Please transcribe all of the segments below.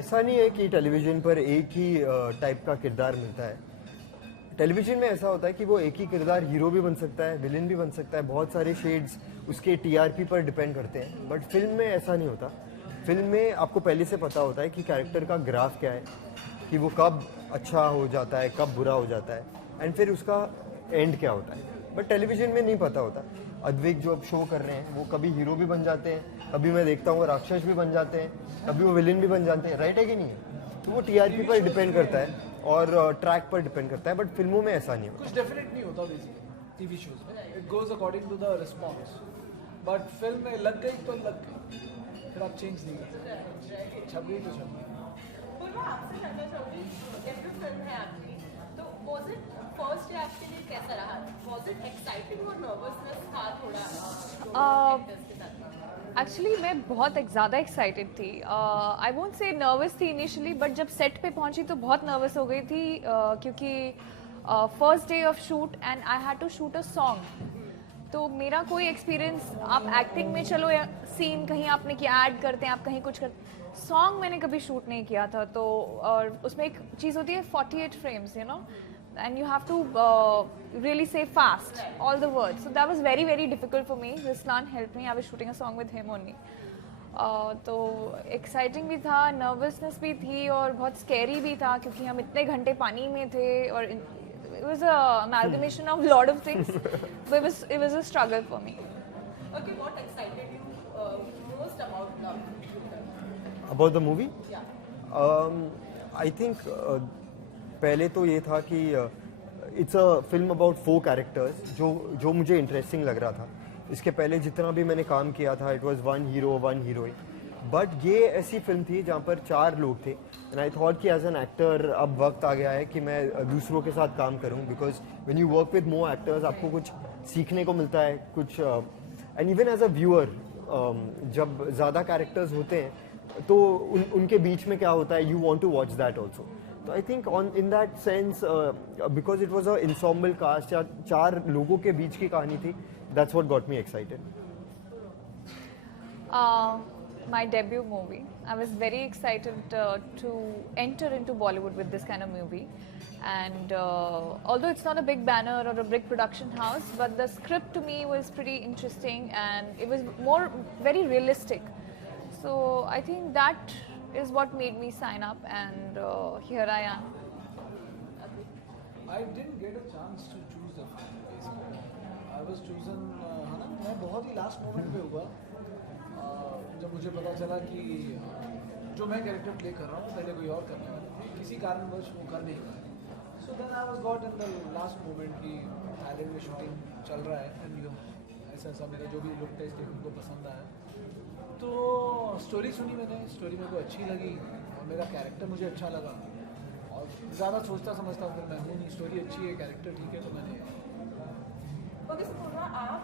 ऐसा नहीं है कि टेलीविज़न पर एक ही टाइप का किरदार मिलता है। टेलीविज़न में ऐसा होता है कि वो एक ही किरदार हीरो भी बन सकता है, विलेन भी बन सकता है, बहुत सारे शेड्स उसके टीआरपी पर डिपेंड करते हैं। बट फिल्म में ऐसा नहीं होता। फिल्म में आपको पहले से पता होता है कि कैरेक्टर का ग्राफ क्या है, कि वो कब अच्छा हो जाता है, कब बुरा हो जाता है, एंड फिर उसका एंड क्या होता है। बट टेलीविज़न में नहीं पता होता। अद्विक जो अब शो कर रहे हैं वो कभी हीरो भी बन जाते हैं, कभी मैं देखता हूँ राक्षस भी बन जाते हैं, कभी वो विलेन भी बन जाते हैं। राइट है कि नहीं है? तो वो टीआरपी पर डिपेंड करता है और ट्रैक पर डिपेंड करता है। बट फिल्मों में ऐसा नहीं होता। कुछ डेफिनेट नहीं होता बेसिकली टीवी शोज में, it goes according to the response. But film में लग गई तो लग गई, फिर आप चेंज नहीं कर सकते। छप गई तो छप गई। पूर्वा, आपसे जानना चाहूँगी, डेब्यू फिल्म है आपकी, तो वाज इट फर्स्ट डे आपके लिए कैसा रहा? वाज इट एक्साइटिंग और नर्वसनेस था थोड़ा एक्टर्स के साथ? एक्चुअली मैं बहुत ज़्यादा एक्साइटेड थी। आई वोंट से नर्वस थी इनिशियली, बट जब सेट पे पहुंची तो बहुत नर्वस हो गई थी, क्योंकि first day of shoot and I had to shoot a song. तो मेरा कोई एक्सपीरियंस, आप एक्टिंग में चलो या सीन कहीं आपने किया, ऐड करते हैं आप, कहीं कुछ करते, सॉन्ग मैंने कभी शूट नहीं किया था। तो और उसमें एक चीज़ होती है 48 frames, you know, and you have to really say fast all the words, so that was very very difficult for me. Ruslan helped me. I was shooting a song with him only. तो exciting भी था, nervousness भी थी और बहुत scary भी था, क्योंकि हम इतने घंटे पानी में थे और it was a amalgamation of lot of things, but it was a struggle for me. Okay, what excited you most about the film? About the movie Yeah. I think पहले तो ये था कि it's a film about 4 characters, जो मुझे interesting लग रहा था। इसके पहले जितना भी मैंने काम किया था, it was 1 hero 1 heroine. But ये ऐसी फिल्म थी जहाँ पर 4 लोग थे, एंड आई थॉट कि एज एन एक्टर अब वक्त आ गया है कि मैं दूसरों के साथ काम करूँ, because when you work with more actors आपको कुछ सीखने को मिलता है, कुछ। And even as a viewer, जब ज़्यादा कैरेक्टर्स होते हैं तो उनके बीच में क्या होता है, you want to watch that also. तो I think in that sense, because it was a ensemble cast, या 4 लोगों के बीच की कहानी थी, that's what got me excited. My debut movie. I was very excited to enter into Bollywood with this kind of movie, and although it's not a big banner or a big production house, but the script to me was pretty interesting and it was very realistic. So I think that is what made me sign up, and here I am. I didn't get a chance to choose the film basically. I was chosen, है ना, मैं बहुत ही last moment पे हुआ जब मुझे पता चला कि जो मैं कैरेक्टर प्ले कर रहा हूँ पहले कोई और करने वाला, किसी कारणवश वो कर नहीं पाया। So then I was got in the last moment की थाईलैंड में शूटिंग चल रहा है, एंड यू ऐसा मेरा जो भी लुक टेस्ट है उनको पसंद आया। तो स्टोरी सुनी मैंने, स्टोरी मेरे को अच्छी लगी और मेरा कैरेक्टर मुझे अच्छा लगा, और ज़्यादा सोचता समझता फिर मैं हूँ नहीं, स्टोरी अच्छी है, कैरेक्टर ठीक है, तो मैंने। Okay, so पूर्वा, आप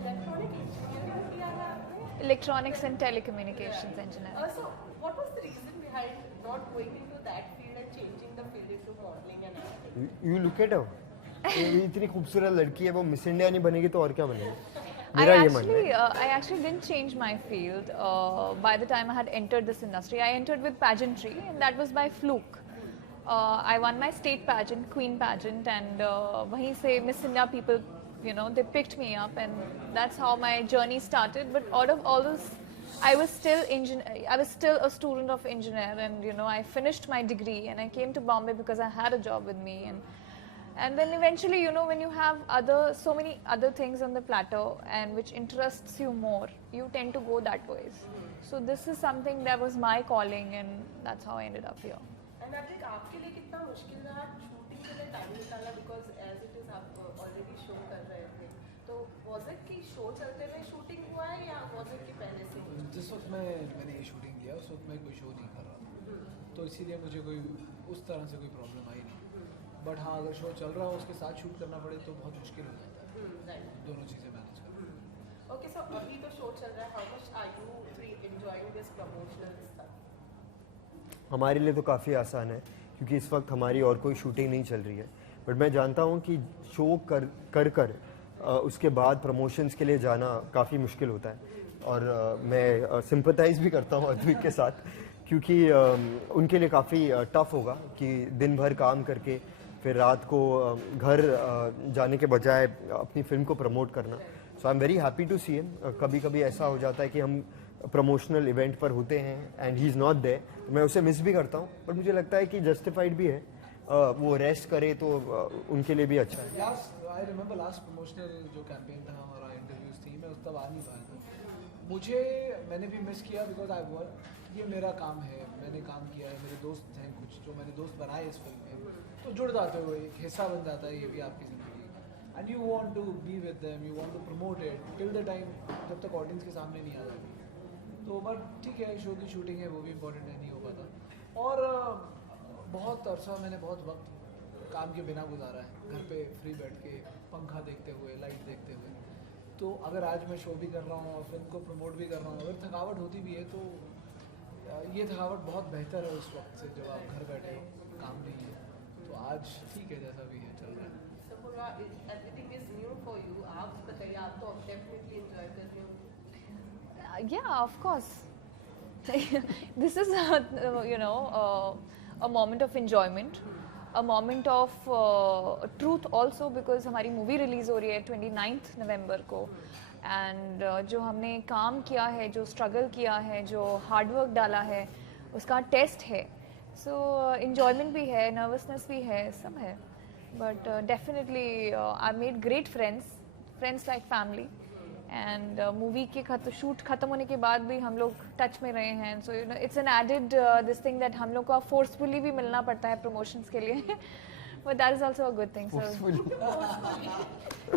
इलेक्ट्रॉनिक इंजीनियरिंग किया है आपने? Electronics and Telecommunications Engineer. So what was the reason behind not going into that field and changing the field into modeling and acting? You look at her, ये इतनी खूबसूरत लड़की है, वो मिस इंडिया नहीं बनेगी तो और क्या बनेगी? I मेरा ये मानना है। actually didn't change my field by the time I had entered this industry. I entered with pageantry, and that was by fluke. I won my state pageant, Queen pageant, and wahin se Miss India people, you know, they picked me up, and that's how my journey started. But out of all this, I was still a student of engineer, and you know, I finished my degree, and I came to Bombay because I had a job with me, and then eventually, you know, when you have so many other things on the plateau and which interests you more, you tend to go that ways. So this is something that was my calling, and that's how I ended up here. And I think आपके लिए कितना मुश्किल रहा shooting के लिए time निकालना, because as it is आप already show कर रहे थे, तो was it कि शो चलते में शूटिंग हुआ है या was it कि पहले से? जिस वक्त मैंने ये शूटिंग किया उस वक्त मैं कोई शो नहीं कर रहा था, तो इसीलिए मुझे कोई उस तरह से कोई प्रॉब्लम आई नहीं। बट हाँ, अगर शो चल रहा हो उसके साथ शूट करना पड़े तो बहुत मुश्किल हो जाता है दोनों चीज़ें मैनेज करना। Okay, so अभी तो शो चल रहा है, how much are you three enjoying this promotional stuff? हमारे लिए तो काफ़ी आसान है, क्योंकि इस वक्त हमारी और कोई शूटिंग नहीं चल रही है। बट मैं जानता हूँ कि शो कर उसके बाद प्रमोशंस के लिए जाना काफ़ी मुश्किल होता है, और मैं सिंपथाइज़ भी करता हूँ अद्विक के साथ, क्योंकि उनके लिए काफ़ी टफ होगा कि दिन भर काम करके फिर रात को घर जाने के बजाय अपनी फिल्म को प्रमोट करना. So I am very happy to see him. कभी कभी ऐसा हो जाता है कि हम प्रमोशनल इवेंट पर होते हैं and he is not there, तो मैं उसे मिस भी करता हूँ, पर मुझे लगता है कि जस्टिफाइड भी है. वो रेस्ट करे तो उनके लिए भी अच्छा है. आई रिमेंबर लास्ट प्रमोशनल जो कैंपेन था हमारा, इंटरव्यूज थी, मैं उस तब आ नहीं पाया था. मैंने भी मिस किया बिकॉज आई वर्क, ये मेरा काम है, मैंने काम किया है, मेरे दोस्त हैं कुछ जो मैंने दोस्त बनाए इस फिल्म में, तो जुड़ जाते हो, एक हिस्सा बन जाता है ये भी आपकी ज़िंदगी. And you want to be with them, you want to promote it till the time जब तक ऑडियंस के सामने नहीं आ जाती. तो बट ठीक है, शो की शूटिंग है, वो भी इम्पोर्टेंट है, नहीं हो पाता. और बहुत अरसा मैंने बहुत वक्त काम के बिना गुजारा है, घर पे फ्री बैठ के पंखा देखते हुए, लाइट देखते हुए. तो अगर आज मैं शो भी कर रहा हूँ और फिल्म को प्रमोट भी कर रहा हूँ, अगर थकावट होती भी है तो ये थकावट बहुत बेहतर है उस वक्त से जब आप घर बैठे हो, काम नहीं है. तो आज ठीक है, जैसा भी है चल रहा है. So पूरा everything is new for you. आप बताइए, आप तो definitely enjoy कर रहे हो. Yeah, of course. This is a moment of enjoyment, a moment of truth also, because हमारी मूवी रिलीज हो रही है 29th नवंबर को. एंड जो हमने काम किया है, जो स्ट्रगल किया है, जो हार्डवर्क डाला है, उसका टेस्ट है. सो इन्जॉयमेंट भी है, नर्वसनेस भी है, सब है. But definitely I made great friends like family. And movie के शूट ख़त्म होने के बाद भी हम लोग टच में रहे हैं. So you know it's an added this thing that हम लोग को फोर्सफुली भी मिलना पड़ता है प्रमोशंस के लिए. But that is also a good thing.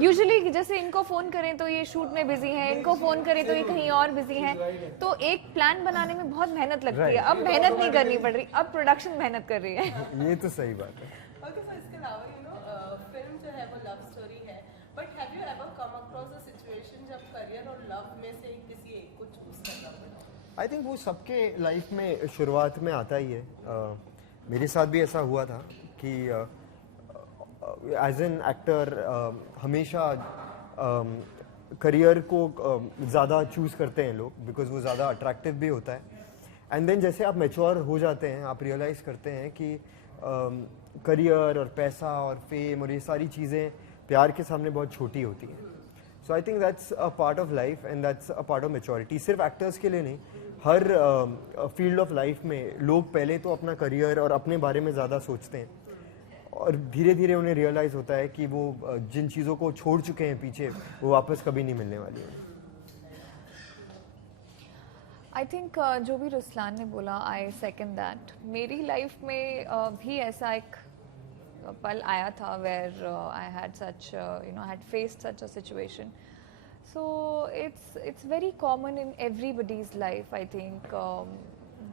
Usually जैसे इनको फ़ोन करें तो ये शूट में बिजी हैं, इनको फ़ोन करें तो ये कहीं और बिजी हैं, तो एक प्लान बनाने में बहुत मेहनत लगती है. अब मेहनत नहीं करनी पड़ रही, अब प्रोडक्शन मेहनत कर रही है. ये तो सही बात है. Okay, so इसके अलावा फिल्म जो है वो लव स्टोरी है, but have you ever come across a situation जब करियर और लव में से किसी एक को चूज करना पड़ा? आई थिंक वो सबके लाइफ में शुरुआत में आता ही है. मेरे साथ भी ऐसा हुआ था कि एज एन एक्टर हमेशा करियर को ज़्यादा चूज़ करते हैं लोग, बिकॉज वो ज़्यादा अट्रैक्टिव भी होता है. एंड देन जैसे आप मैच्योर हो जाते हैं, आप रियलाइज़ करते हैं कि करियर और पैसा और फेम और ये सारी चीज़ें प्यार के सामने बहुत छोटी होती हैं. So I think that's a part of life and that's a part of maturity. सिर्फ एक्टर्स के लिए नहीं, हर फील्ड ऑफ लाइफ में लोग पहले तो अपना करियर और अपने बारे में ज़्यादा सोचते हैं, और धीरे धीरे उन्हें रियलाइज़ होता है कि वो जिन चीज़ों को छोड़ चुके हैं पीछे, वो वापस कभी नहीं मिलने वाली है. आई थिंक जो भी रुस्लान ने बोला, आई सेकंड दैट. मेरी लाइफ में भी ऐसा एक पल आया था where I had such had faced such a situation. So it's very common in everybody's life. I think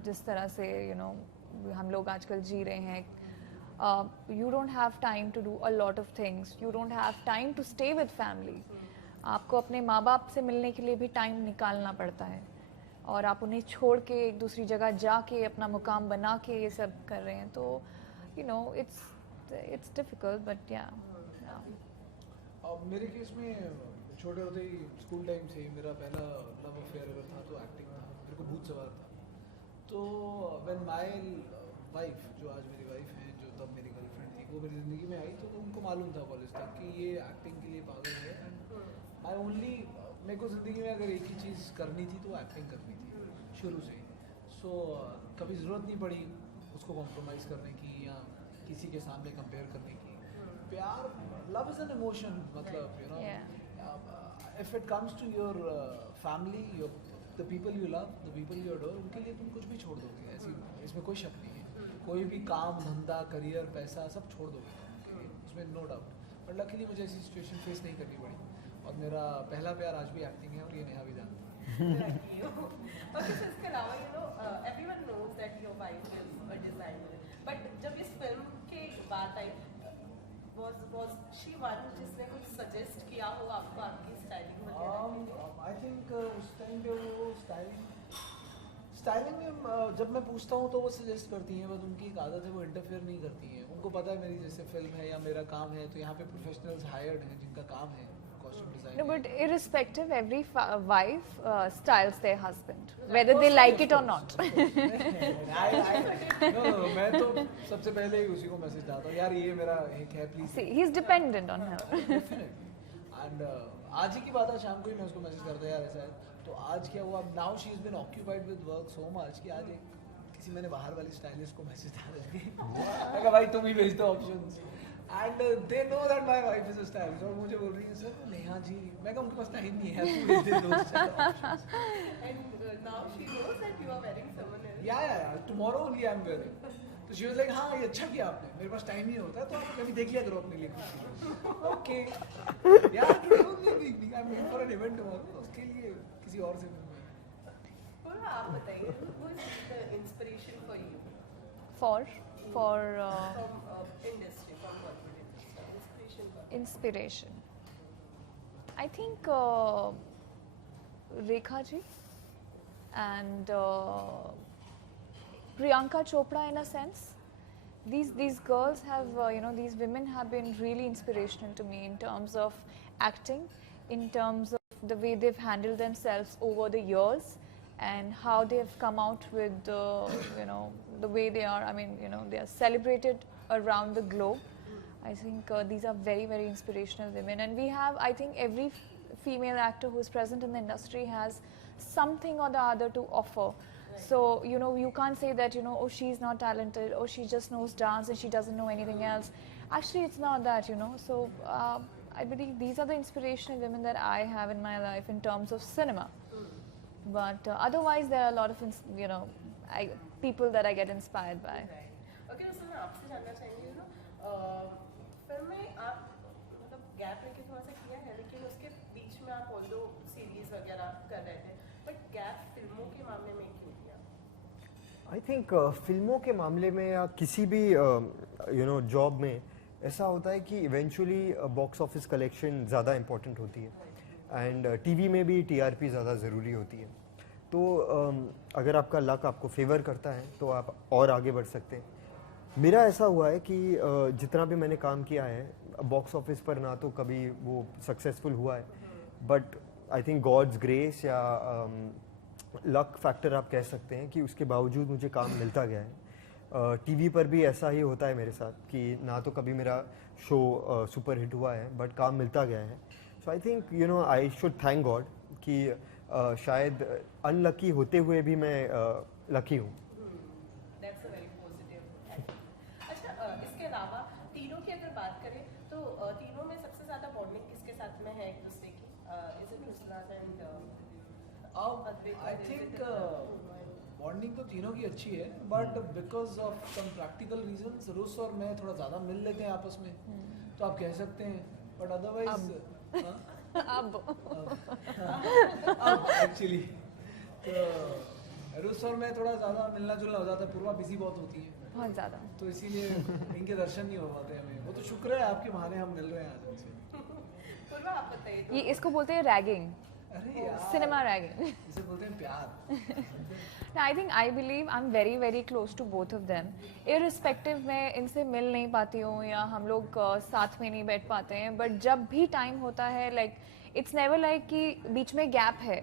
जिस तरह से हम लोग आजकल जी रहे हैं, you don't have time to do a lot of things, you don't have time to stay with family. आपको अपने माँ बाप से मिलने के लिए भी टाइम निकालना पड़ता है, और आप उन्हें छोड़ के एक दूसरी जगह जाके अपना मुकाम बना के ये सब कर रहे हैं. तो it's difficult, but yeah. मेरे केस में छोटे होते ही स्कूल टाइम से मेरा पहला लव अफेयर अगर था तो एक्टिंग था. मेरे को भूत सवार था. तो व्हेन माय वाइफ, जो आज मेरी वाइफ है, जो तब मेरी गर्लफ्रेंड थी, वो मेरी ज़िंदगी में आई, तो उनको मालूम था कॉलेज तक कि ये एक्टिंग के लिए पागल है. एंड मेरे को ज़िंदगी में अगर एक ही चीज़ करनी थी तो एक्टिंग करनी थी शुरू से. सो कभी ज़रूरत नहीं पड़ी उसको कॉम्प्रोमाइज़ करने की या किसी के सामने कंपेयर करने की. प्यार, लव इज़ एन इमोशन. मतलब if it comes to your family, the people you love, the people you adore, उनके लिए तुम कुछ भी छोड़ दोगे, ऐसी इसमें कोई शक नहीं है. कोई भी काम धंधा करियर पैसा सब छोड़ दोगे उनके लिए, उसमें नो डाउट. बट लकीली मुझे ऐसी सिचुएशन फेस नहीं करनी पड़ी, और मेरा पहला प्यार आज भी एक्टिंग है, और ये नेहा भी जानती है. Okay, so इसके अलावा everyone knows that your wife is a designer, but जब इस फिल्म के बात आई, was she one जिसने कुछ सजेस्ट किया हो आपको आपकी स्टाइलिंग वगैरह? आई थिंक उस टाइम पे वो स्टाइलिंग में जब मैं पूछता हूँ तो वो सजेस्ट करती हैं, बस उनकी एक आदत है, वो इंटरफेयर नहीं करती हैं. उनको पता है मेरी जैसे फिल्म है या मेरा काम है, तो यहाँ पे प्रोफेशनल्स हायर्ड हैं जिनका काम है costume design No, but irrespective, every wife styles their husband, whether they like it or not. मैं तो सबसे पहले ही उसी को मैसेज डालता हूँ, यार ये मेरा एक है please. See, he's dependent on her. And आज ही की बात है, शाम को ही मैं उसको मैसेज करता यार ऐसा है, तो आज क्या हुआ, now she is been occupied with work so much कि आज एक किसी मैंने बाहर वाली स्टाइलिस्ट को मैसेज डाला कि मैं कहा भाई तुम ही भेज दो options, and they know that my wife is a stylist, और मुझे बोल रही है सर नेहा जी, मैं कहा उनके पास टाइम नहीं है, तू भेज दे दो options. And now she knows that you are wearing someone else. या tomorrow only I am wearing, तो शी वाज लाइक हाँ ये अच्छा किया आपने, मेरे पास टाइम नहीं होता है तो आप कभी देख लिया करो अपने लिए। ओके यार today only evening I am going for an event tomorrow, उसके लिए किसी और से मिलूंगा। पूर्वा, आप बताइए, who is the inspiration for you For from industry, from Bollywood industry? Inspiration for inspiration, I think Rekha ji and Priyanka Chopra in a sense. These girls have these women have been really inspirational to me in terms of acting, in terms of the way they've handled themselves over the years, and how they have come out with the way they are. I mean, they are celebrated around the globe. I think these are very, very inspirational women, and we have, I think, every female actor who is present in the industry has something or the other to offer. So you can't say that oh, she's not talented, or she just knows dance and she doesn't know anything else. Actually, it's not that, so I believe these are the inspirational women that I have in my life in terms of cinema. But otherwise, there are a lot of people that I get inspired by. Right. Okay, तो मैं आपसे जानना चाहेंगी, film में आप मतलब gap लेके थोड़ा सा किया है, लेकिन उसके बीच में आप ऑल्दो सीरीज वगैरह कर रहे थे, बट गैप फिल्मों के मामले में क्यों किया? आई थिंक फिल्मों के मामले में या किसी भी जॉब में ऐसा होता है कि इवेंचुअली बॉक्स ऑफिस कलेक्शन ज़्यादा इम्पोर्टेंट होती है, एंड टीवी में भी टीआरपी ज़्यादा ज़रूरी होती है। तो अगर आपका लक आपको फेवर करता है तो आप और आगे बढ़ सकते हैं। मेरा ऐसा हुआ है कि जितना भी मैंने काम किया है बॉक्स ऑफिस पर, ना तो कभी वो सक्सेसफुल हुआ है, but I think God's grace या लक फैक्टर आप कह सकते हैं कि उसके बावजूद मुझे काम मिलता गया है। टीवी पर भी ऐसा ही होता है मेरे साथ कि ना तो कभी मेरा शो सुपर हिट हुआ है, बट काम मिलता गया है। So I think I should thank God कि शायद अनलकी होते हुए भी मैं लकी हूँ। That's a very positive attitude. अच्छा, इसके अलावा तीनों की अगर बात करें तो तीनों में सबसे ज़्यादा बॉन्डिंग किसके साथ में है एक दूसरे की? Is it Ruslan and Advait? I think bonding तो तीनों की अच्छी है, but because of some practical reasons Rus और मैं थोड़ा ज़्यादा मिल लेते हैं आपस में, तो आप कह सकते हैं, बट अदरवाइज अब एक्चुअली तो रुस और मैं थोड़ा ज़्यादा मिलना जुलना हो जाता है, पूर्वा बिजी बहुत होती है, बहुत ज़्यादा। तो इसीलिए इनके दर्शन नहीं हो पाते हमें। वो तो शुक्र है आपके बहाने हम मिल रहे हैं आज उनसे। पूर्वा, आप बताइए तो। ये इसको बोलते हैं रैगिंग, अरे यार सिनेमा रैगिंग। इसे बोलते हैं प्यार। I think I believe I'm very, very close to both of them. Irrespective मैं इनसे मिल नहीं पाती हूँ या हम लोग साथ में नहीं बैठ पाते हैं, but जब भी टाइम होता है, like it's never like कि बीच में गैप है,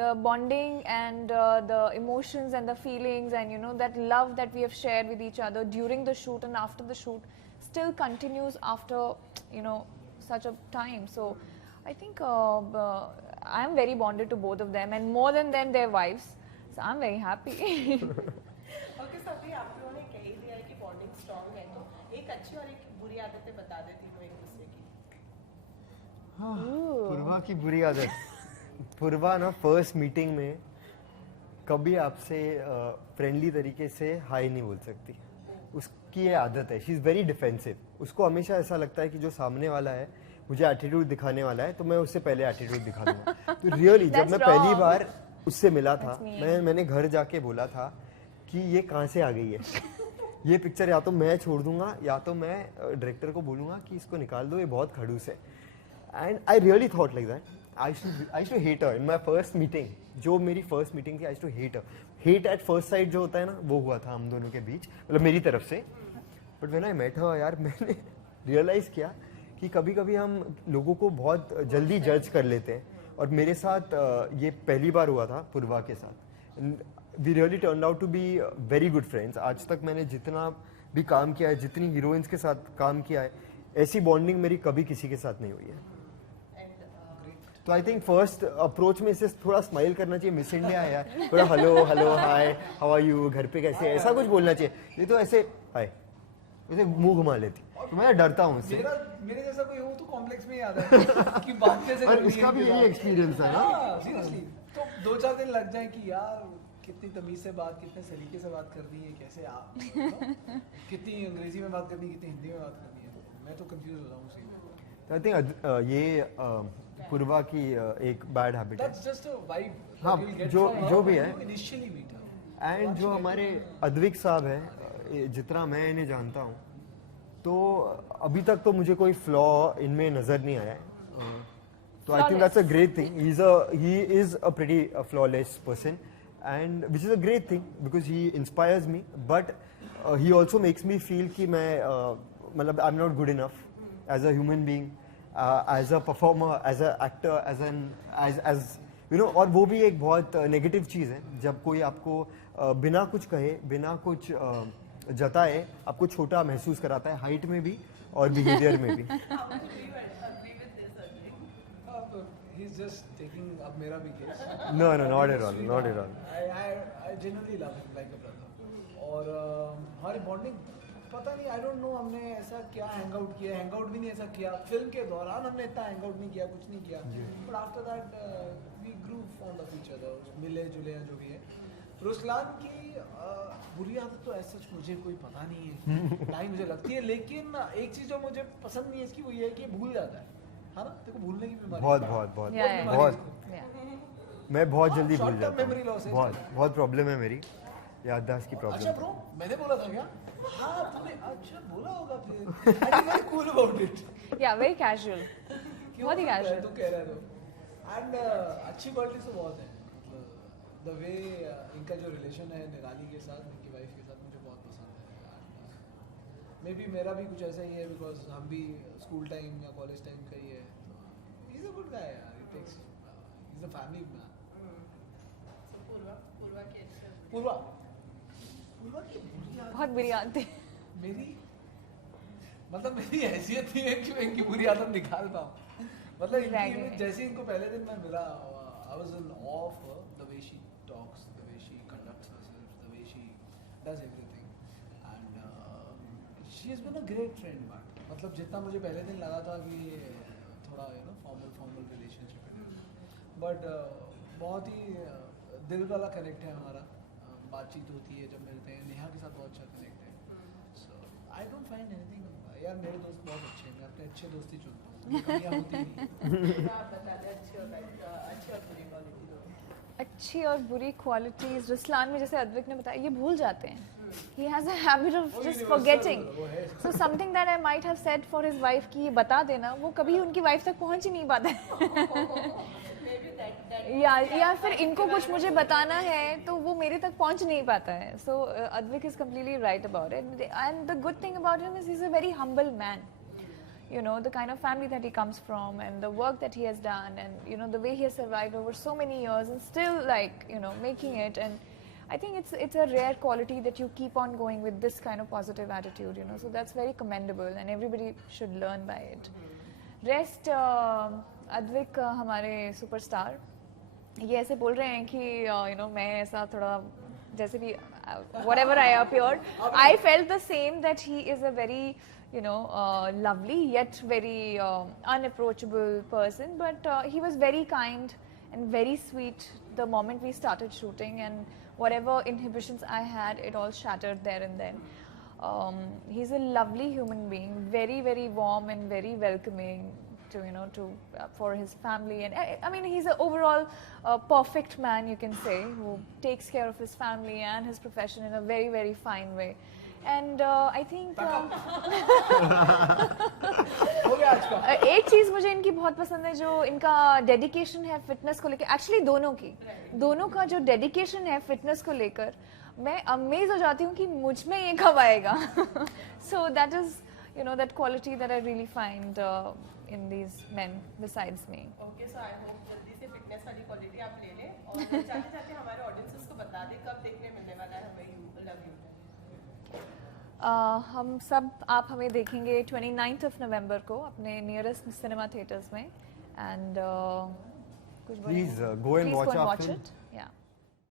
the bonding and the emotions and the feelings and that love that we have shared with each other during the shoot and after the shoot still continues after such a time. So I think I am very bonded to both of them, and more than them, their wives. So I'm very happy. Okay, so अभी आप लोगों ने कह ही दिया है कि bonding strong है, तो एक अच्छी और एक बुरी आदतें बता देती हूँ एक दूसरे की। पूर्वा की बुरी आदत, पूर्वा ना फर्स्ट मीटिंग में कभी आपसे फ्रेंडली तरीके से हाई नहीं बोल सकती। उसकी ये आदत है, शी इज़ वेरी डिफेंसिव। उसको हमेशा ऐसा लगता है कि जो सामने वाला है मुझे एटीट्यूड दिखाने वाला है, तो मैं उससे पहले एटीट्यूड दिखा दूंगा। तो रियली जब मैं पहली बार उससे मिला था, मैंने घर जाके बोला था कि ये कहाँ से आ गई है ये पिक्चर, या तो मैं छोड़ दूंगा या तो मैं डायरेक्टर को बोलूँगा कि इसको निकाल दो, ये बहुत खड़ूस है। And I really thought like that. I too hate her in my first meeting. जो मेरी फर्स्ट मीटिंग थी, I too hate her. Hate at first sight जो होता है ना, वो हुआ था हम दोनों के बीच, मतलब मेरी तरफ से। But when I met her यार, मैंने रियलाइज़ किया कि कि कभी कभी हम लोगों को बहुत जल्दी जज कर लेते हैं, और मेरे साथ ये पहली बार हुआ था पूर्वा के साथ. We really turn out to be very good friends. आज तक मैंने जितना भी काम किया है, जितनी हीरोइंस के साथ काम किया है, ऐसी बॉन्डिंग मेरी कभी किसी के साथ नहीं हुई है. तो आई थिंक फर्स्ट अप्रोच में इसे थोड़ा स्माइल करना चाहिए. मिस इंडिया है यार, थोड़ा hello hello hi how are you, घर पे कैसे, ऐसा कुछ बोलना चाहिए. ये तो ऐसे हाय, ऐसे मुंह घुमा लेती. तो मैं डरता हूँ उससे. मेरे जैसा कोई हो तो कॉम्प्लेक्स में ही आता है कि बात कैसे और करनी उसका भी यही एक्सपीरियंस है ना. सीरियसली. तो 2-4 दिन लग जाए कि यार कितनी तमीज से बात, कितने सलीके से बात करनी है, कैसे आप कितनी अंग्रेजी में बात करनी है, कितनी हिंदी में बात करनी है. मैं तो कंफ्यूज हो रहा हूँ उसी. आई थिंक ये पूर्वा की एक बैड हैबिट है. That's just a vibe. हाँ, जो भी है. इनिशियली मीट एंड जो हमारे अद्विक साहब है, जितना मैं इन्हें जानता हूँ, तो अभी तक तो मुझे कोई फ्लॉ इनमें नजर नहीं आया है. तो I think that's a great thing. He is a pretty flawless person, and which is a great thing because he inspires me. But he also makes me feel कि मैं मतलब I am not good enough as a human being, as a performer, as a actor, as you know. और वो भी एक बहुत negative चीज़ है जब कोई आपको बिना कुछ कहे, बिना कुछ जताए आपको छोटा महसूस कराता है, हाइट में भी और बिहेवियर में भी. He's just taking up मेरा भी case. No, not at all, not at all. I genuinely love him like a brother. और हमारी बॉन्डिंग पता नहीं, आई डोंट नो हमने ऐसा क्या हैंग आउट किया. हैंग आउट भी नहीं ऐसा किया, फिल्म के दौरान हमने इतना हैंग आउट नहीं किया, कुछ नहीं किया. But after that we grew fond of each other, मिले जुले जो भी है. रुस्लान की बुरी आदत तो ऐसा मुझे कोई पता नहीं है, ना ही मुझे लगती है. लेकिन एक चीज़ जो मुझे पसंद नहीं है इसकी, वो ये है कि भूल जाता है ना. देखो भूलने की बीमारी बहुत बहुत बहुत Yeah, बहुत. मैं बहुत जल्दी भूल short-term जाता memory loss हूँ. है. बहुत प्रॉब्लम है मेरी, याददाश्त की अच्छा प्रॉब्लम. ब्रो, मैंने बोला था क्या? हाँ तुमने अच्छा बोला होगा फिर. आई am very cool about it. Yeah, very casual. बहुत ही casual. तू कह रहा है तो. एंड अच्छी क्वालिटीज तो बहुत है. द वे इनका जो रिलेशन है निराली के साथ, इनकी वाइफ के साथ, मुझे बहुत पसंद है. मे बी मेरा भी कुछ ऐसा ही है, बिकॉज हम भी स्कूल टाइम या कॉलेज टाइम का ही है. He is a good guy यार. He takes, he is a family man. Purva की बुरी आदत बहुत बुरी आदत है. मेरी, मतलब मेरी हैसियत नहीं है कि मैं इनकी बुरी आदत निकाल पाऊँ. मतलब Exactly. जैसे इनको पहले दिन मैं मिला, I was in awe of the way she talks, the way she conducts herself, the way she does everything. And she has been a great friend. But मतलब जितना मुझे पहले दिन लगा था कि थोड़ा यू नो फॉर्मल रिलेशनशिप है, बट बहुत ही दिल वाला कनेक्ट है हमारा. बातचीत होती है जब मिलते हैं. नेहा के साथ बहुत अच्छा कनेक्ट है. So I don't find anything. यार मेरे दोस्त बहुत अच्छे हैं, मैं अपने अच्छे दोस्त ही चुनता हूँ. कमियां होती नहीं. अच्छी और बुरी क्वालिटीज रुस्लान में, जैसे अद्विक ने बताया, ये भूल जाते हैं. He has a habit of just forgetting. So something that I might have said for his wife कि ये बता देना, वो कभी उनकी वाइफ तक पहुंच ही नहीं पाता है. या फिर इनको कुछ मुझे बताना है तो वो मेरे तक पहुंच नहीं पाता है. So Advik is completely right about it. And the good thing about him is he's a very humble man. You know, the kind of family that he comes from and the work that he has done, and you know the way he has survived over so many years and still, like, you know, making it. And I think it's a rare quality that you keep on going with this kind of positive attitude, you know. So that's very commendable and everybody should learn by it. Rest Advik हमारे superstar, ये ऐसे बोल रहे हैं कि you know मैं ऐसा थोड़ा जैसे भी whatever I appeared, I felt the same, that he is a very, you know, lovely yet very unapproachable person, but he was very kind and very sweet the moment we started shooting, and whatever inhibitions I had, it all shattered there and then. He's a lovely human being, very, very warm and very welcoming to, you know, to for his family, and I mean he's an overall perfect man, you can say, who takes care of his family and his profession in a very, very fine way. And I think हो गया आज का. एक चीज मुझे इनकी बहुत पसंद है, जो इनका डेडिकेशन है फिटनेस को लेकर. एक्चुअली दोनों का जो डेडिकेशन है फिटनेस को लेकर, मैं अमेज हो जाती हूँ कि मुझ में ये कब आएगा. So that is, you know, that quality that I really find in these men besides me. Okay so I hope जल्दी से फिटनेस वाली क्वालिटी आप ले लें और जाते जाते हमारे ऑडियंसेस को बता दें कब देखने मिलने वाला है हमें यू लव यू। हम सब आप हमें देखेंगे 29th of November को अपने नियरेस्ट सिनेमा थिएटर्स में, एंड कुछ Please go and watch our film. it.